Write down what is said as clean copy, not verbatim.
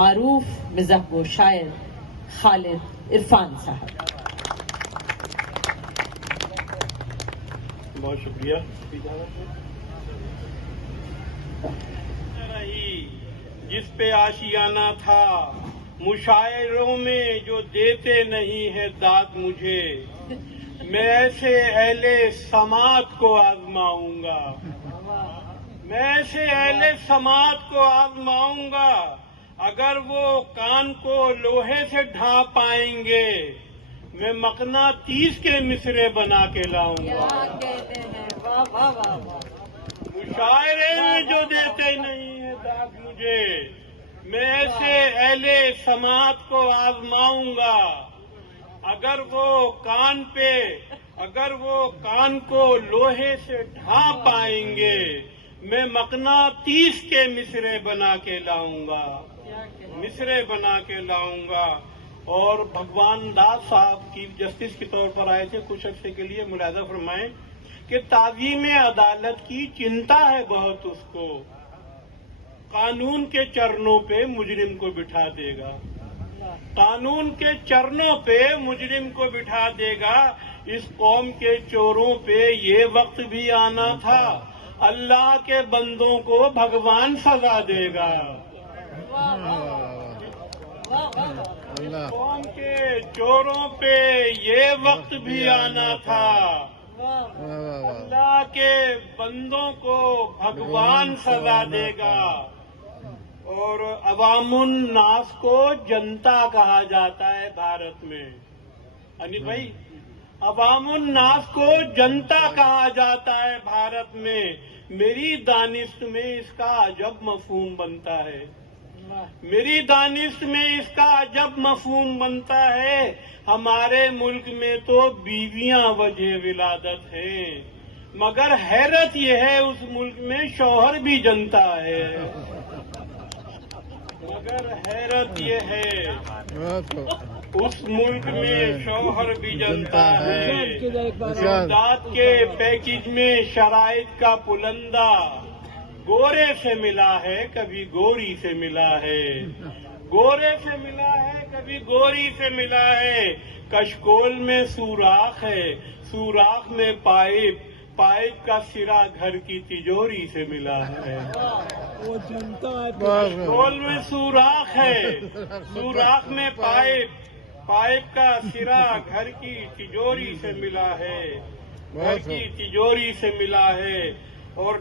معروف مزاح و شاعر خالد عرفان صاحب. بہت شکریہ. جس پہ آشیانہ تھا مشاعروں میں جو دیتے نہیں ہے داد مجھے، میں ایسے اہل سماعت کو آزماؤں گا، میں ایسے اہل سماعت کو آزماؤں گا، اگر وہ کان کو لوہے سے ڈھانپ پائیں گے میں مقناطیس کے مصرے بنا کے لاؤں گا. مشاعرے میں جو دیتے نہیں ہے داد مجھے، میں ایسے اہل سماعت کو آزماؤں گا، اگر وہ کان کو لوہے سے ڈھانپ پائیں گے میں مقناطیس کے مصرے بنا کے لاؤں گا، مصرے بنا کے لاؤں گا. اور بھگوان داس صاحب چیف جسٹس کے طور پر آئے تھے، کچھ عرصے کے لیے. ملاحظہ فرمائیں کہ تعظیم عدالت کی چنتا ہے بہت اس کو، قانون کے چرنوں پہ مجرم کو بٹھا دے گا، قانون کے چرنوں پہ مجرم کو بٹھا دے گا. اس قوم کے چوروں پہ یہ وقت بھی آنا تھا، اللہ کے بندوں کو بھگوان سزا دے گا. قوم کے چوروں پہ یہ وقت بھی آنا تھا، اللہ کے بندوں کو بھگوان سزا دے گا. اور عوام الناس کو جنتا کہا جاتا ہے بھارت میں. انیل بھائی، عوام الناس کو جنتا کہا جاتا ہے بھارت میں. میری دانست میں اس کا عجب مفہوم بنتا ہے، میری دانست میں اس کا عجب مفہوم بنتا ہے. ہمارے ملک میں تو بیویاں وجہ ولادت ہیں، مگر حیرت یہ ہے اس ملک میں شوہر بھی جنتا ہے. مگر حیرت یہ ہے اس ملک میں شوہر بھی جنتا ہے. امداد کے پیکج میں شرائط کا پلندہ گورے سے ملا ہے کبھی گوری سے ملا ہے، گورے سے ملا ہے کبھی گوری سے ملا ہے. کشکول میں سوراخ ہے، سوراخ میں پائپ، پائپ کا سرا گھر کی تجوری سے ملا ہے. کشکول میں سوراخ ہے، سوراخ میں پائپ، پائپ کا سرا گھر کی تجوری سے ملا ہے، گھر کی تجوری سے ملا ہے. اور